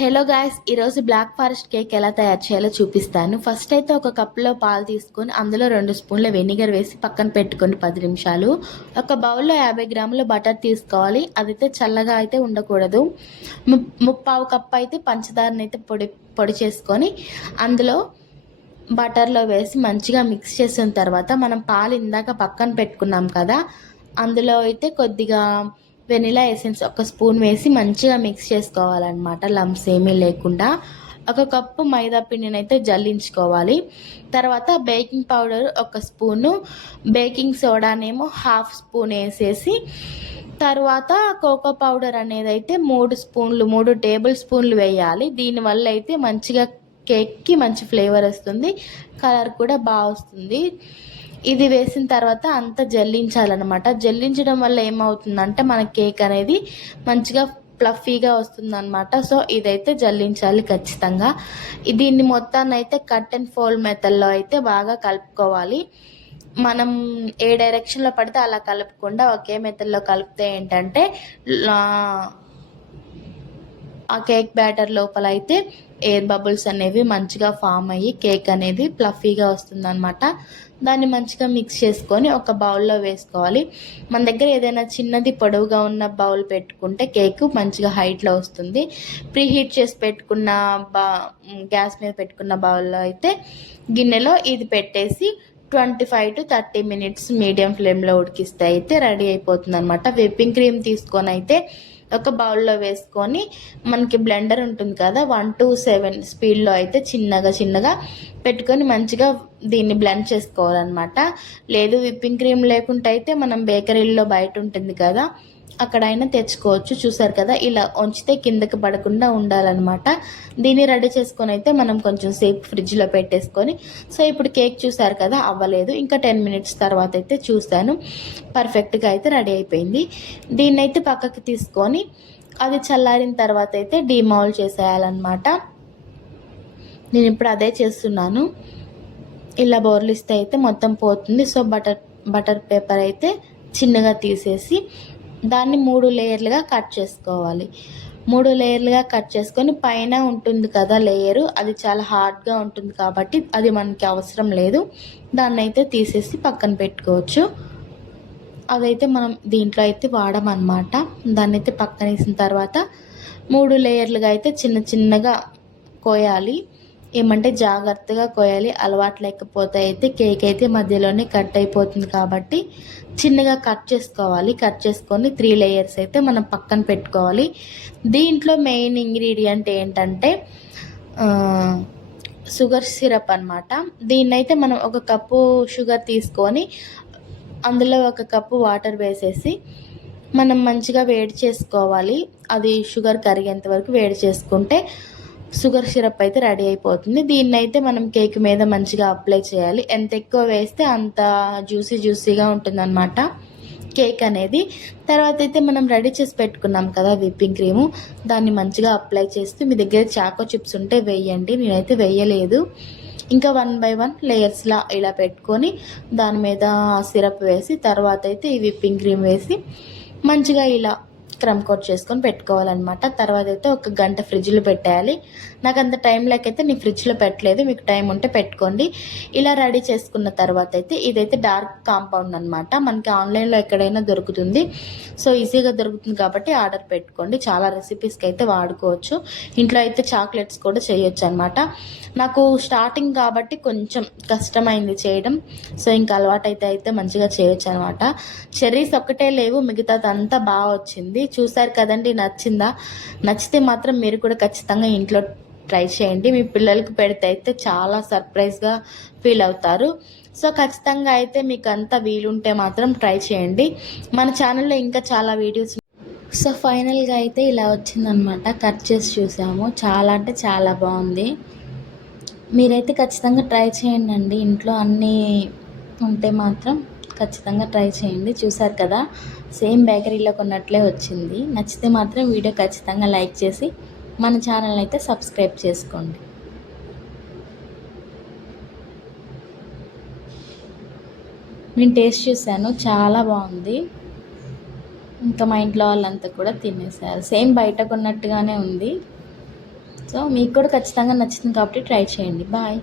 Hello guys ఈరోజు black forest cake ఎలా తయారు చేయాలో చూపిస్తాను. ఫస్ట్ అయితే ఒక కప్లో పాలు తీసుకొని అందులో రెండు స్పూన్ల వెనిగర్ వేసి పక్కన పెట్టుకొని పది నిమిషాలు. ఒక బౌల్లో యాభై గ్రాముల బటర్ తీసుకోవాలి. అదైతే చల్లగా అయితే ఉండకూడదు. ముప్పావు కప్ అయితే పంచదారని అయితే పొడి పొడి చేసుకొని అందులో బటర్లో వేసి మంచిగా మిక్స్ చేసిన తర్వాత మనం పాలు ఇందాక పక్కన పెట్టుకున్నాం కదా అందులో అయితే కొద్దిగా వెనిలా ఎసెన్స్ ఒక స్పూన్ వేసి మంచిగా మిక్స్ చేసుకోవాలన్నమాట. లమ్స్ ఏమీ లేకుండా ఒక కప్పు మైదా పిండిని అయితే జల్లించుకోవాలి. తర్వాత బేకింగ్ పౌడర్ ఒక స్పూను బేకింగ్ సోడానేమో హాఫ్ స్పూన్ వేసేసి తర్వాత కోకో పౌడర్ అనేది అయితే మూడు స్పూన్లు మూడు టేబుల్ స్పూన్లు వేయాలి. దీనివల్ల అయితే మంచిగా కేక్కి మంచి ఫ్లేవర్ వస్తుంది కలర్ కూడా బాగా వస్తుంది. ఇది వేసిన తర్వాత అంతా జల్లించాలన్నమాట. జల్లించడం వల్ల ఏమవుతుందంటే మన కేక్ అనేది మంచిగా ఫ్లఫీగా వస్తుందన్నమాట. సో ఇదైతే జల్లించాలి ఖచ్చితంగా. దీన్ని మొత్తాన్ని అయితే కట్ అండ్ ఫోల్డ్ మెథడ్లో అయితే బాగా కలుపుకోవాలి. మనం ఏ డైరెక్షన్లో పడితే అలా కలపకుండా ఒకే మెథడ్లో కలిపితే ఏంటంటే ఆ కేక్ బ్యాటర్ లోపల అయితే ఎయిర్ బబుల్స్ అనేవి మంచిగా ఫామ్ అయ్యి కేక్ అనేది ఫ్లఫీగా వస్తుందన్నమాట. దాన్ని మంచిగా మిక్స్ చేసుకొని ఒక బౌల్లో వేసుకోవాలి. మన దగ్గర ఏదైనా చిన్నది పొడవుగా ఉన్న బౌల్ పెట్టుకుంటే కేక్ మంచిగా హైట్లో వస్తుంది. ప్రీ హీట్ చేసి పెట్టుకున్న బా గ్యాస్ మీద పెట్టుకున్న బౌల్లో అయితే గిన్నెలో ఇది పెట్టేసి twenty five to thirty minutes medium ఫ్లేమ్లో ఉడికిస్తే అయితే రెడీ అయిపోతుంది అనమాట విప్పింగ్ క్రీమ్ తీసుకొని అయితే ఒక బౌల్లో వేసుకొని మనకి బ్లెండర్ ఉంటుంది కదా వన్ టు సెవెన్ స్పీడ్లో అయితే చిన్నగా చిన్నగా పెట్టుకొని మంచిగా దీన్ని బ్లెండ్ చేసుకోవాలన్నమాట. లేదు విప్పింగ్ క్రీమ్ లేకుంటే అయితే మనం బేకరీల్లో బయట ఉంటుంది కదా అక్కడైనా తెచ్చుకోవచ్చు. చూసారు కదా ఇలా ఉంచితే కిందకి పడకుండా ఉండాలన్నమాట. దీన్ని రెడీ చేసుకొని అయితే మనం కొంచెం సేపు ఫ్రిడ్జ్లో పెట్టేసుకొని సో ఇప్పుడు కేక్ చూసారు కదా అవ్వలేదు. ఇంకా టెన్ మినిట్స్ తర్వాత అయితే చూశాను పర్ఫెక్ట్గా అయితే రెడీ అయిపోయింది. దీన్ని అయితే పక్కకి తీసుకొని అది చల్లారిన తర్వాత అయితే డీమౌల్ చేసేయాలన్నమాట. నేను ఇప్పుడు అదే చేస్తున్నాను. ఇలా బోర్లిస్తే అయితే మొత్తం పోతుంది. సో బటర్ బటర్ పేపర్ అయితే చిన్నగా తీసేసి దాన్ని మూడు లేయర్లుగా కట్ చేసుకోవాలి. మూడు లేయర్లుగా కట్ చేసుకొని పైన ఉంటుంది కదా లేయరు అది చాలా హార్డ్గా ఉంటుంది కాబట్టి అది మనకి అవసరం లేదు. దాన్ని అయితే తీసేసి పక్కన పెట్టుకోవచ్చు. అదైతే మనం దీంట్లో అయితే వాడమన్నమాట. దాన్ని అయితే పక్కన వేసిన తర్వాత మూడు లేయర్లుగా అయితే చిన్న చిన్నగా కోయాలి. ఏమంటే జాగ్రత్తగా కోయాలి అలవాటు లేకపోతే అయితే కేక్ అయితే మధ్యలోనే కట్ అయిపోతుంది కాబట్టి చిన్నగా కట్ చేసుకోవాలి. కట్ చేసుకొని త్రీ లేయర్స్ అయితే మనం పక్కన పెట్టుకోవాలి. దీంట్లో మెయిన్ ఇంగ్రీడియంట్ ఏంటంటే షుగర్ సిరప్ అన్నమాట. దీన్నైతే మనం ఒక కప్పు షుగర్ తీసుకొని అందులో ఒక కప్పు వాటర్ వేసేసి మనం మంచిగా వేడి చేసుకోవాలి. అది షుగర్ కరిగేంత వరకు వేడి చేసుకుంటే షుగర్ సిరప్ అయితే రెడీ అయిపోతుంది. దీన్ని అయితే మనం కేక్ మీద మంచిగా అప్లై చేయాలి. ఎంత ఎక్కువ వేస్తే అంత జ్యూసీ జ్యూసీగా ఉంటుందన్నమాట కేక్ అనేది. తర్వాత అయితే మనం రెడీ చేసి పెట్టుకున్నాం కదా విప్పింగ్ క్రీము. దాన్ని మంచిగా అప్లై చేస్తూ మీ దగ్గర చాకో చిప్స్ ఉంటే వేయండి. నేనైతే వేయలేదు. ఇంకా వన్ బై వన్ లేయర్స్లా ఇలా పెట్టుకొని దాని మీద సిరప్ వేసి తర్వాత అయితే ఈ విప్పింగ్ క్రీమ్ వేసి మంచిగా ఇలా క్రమ్ కోట్ చేసుకొని పెట్టుకోవాలన్నమాట. తర్వాత అయితే ఒక గంట ఫ్రిడ్జ్లో పెట్టేయాలి. నాకు అంత టైం లేకైతే నేను ఫ్రిడ్జ్లో పెట్టలేదు. మీకు టైం ఉంటే పెట్టుకోండి. ఇలా రెడీ చేసుకున్న తర్వాత అయితే ఇదైతే డార్క్ కాంపౌండ్ అనమాట మనకి ఆన్లైన్లో ఎక్కడైనా దొరుకుతుంది. సో ఈజీగా దొరుకుతుంది కాబట్టి ఆర్డర్ పెట్టుకోండి. చాలా రెసిపీస్కి అయితే వాడుకోవచ్చు. ఇంట్లో అయితే చాక్లెట్స్ కూడా చేయొచ్చు అనమాట నాకు స్టార్టింగ్ కాబట్టి కొంచెం కష్టమైంది చేయడం. సో ఇంకా అలవాటు అయితే అయితే మంచిగా చేయొచ్చు అనమాట చెర్రీస్ ఒక్కటే లేవు. మిగతాదంతా బాగా వచ్చింది. చూసారు కదండి నచ్చిందా? నచ్చితే మాత్రం మీరు కూడా ఖచ్చితంగా ఇంట్లో ట్రై చేయండి. మీ పిల్లలకు పెడితే అయితే చాలా సర్ప్రైజ్గా ఫీల్ అవుతారు. సో ఖచ్చితంగా అయితే మీకు అంతా వీలుంటే మాత్రం ట్రై చేయండి. మన ఛానల్లో ఇంకా చాలా వీడియోస్ సో ఫైనల్గా అయితే ఇలా వచ్చిందనమాట కట్ చేసి చూసాము. చాలా అంటే చాలా బాగుంది. మీరైతే ఖచ్చితంగా ట్రై చేయండి అండి. ఇంట్లో అన్నీ ఉంటే మాత్రం ఖచ్చితంగా ట్రై చేయండి. చూసారు కదా? సేమ్ బేకరీలో కొన్నట్లే వచ్చింది. నచ్చితే మాత్రం వీడియో ఖచ్చితంగా లైక్ చేసి మన ఛానల్ అయితే సబ్స్క్రైబ్ చేసుకోండి. నేను టేస్ట్ చూశాను. చాలా బాగుంది. ఇంకా మా ఇంట్లో వాళ్ళంతా కూడా తినేసారు. సేమ్ బయట కొన్నట్టుగానే ఉంది. సో మీకు కూడా ఖచ్చితంగా నచ్చుతుంది కాబట్టి ట్రై చేయండి. బాయ్.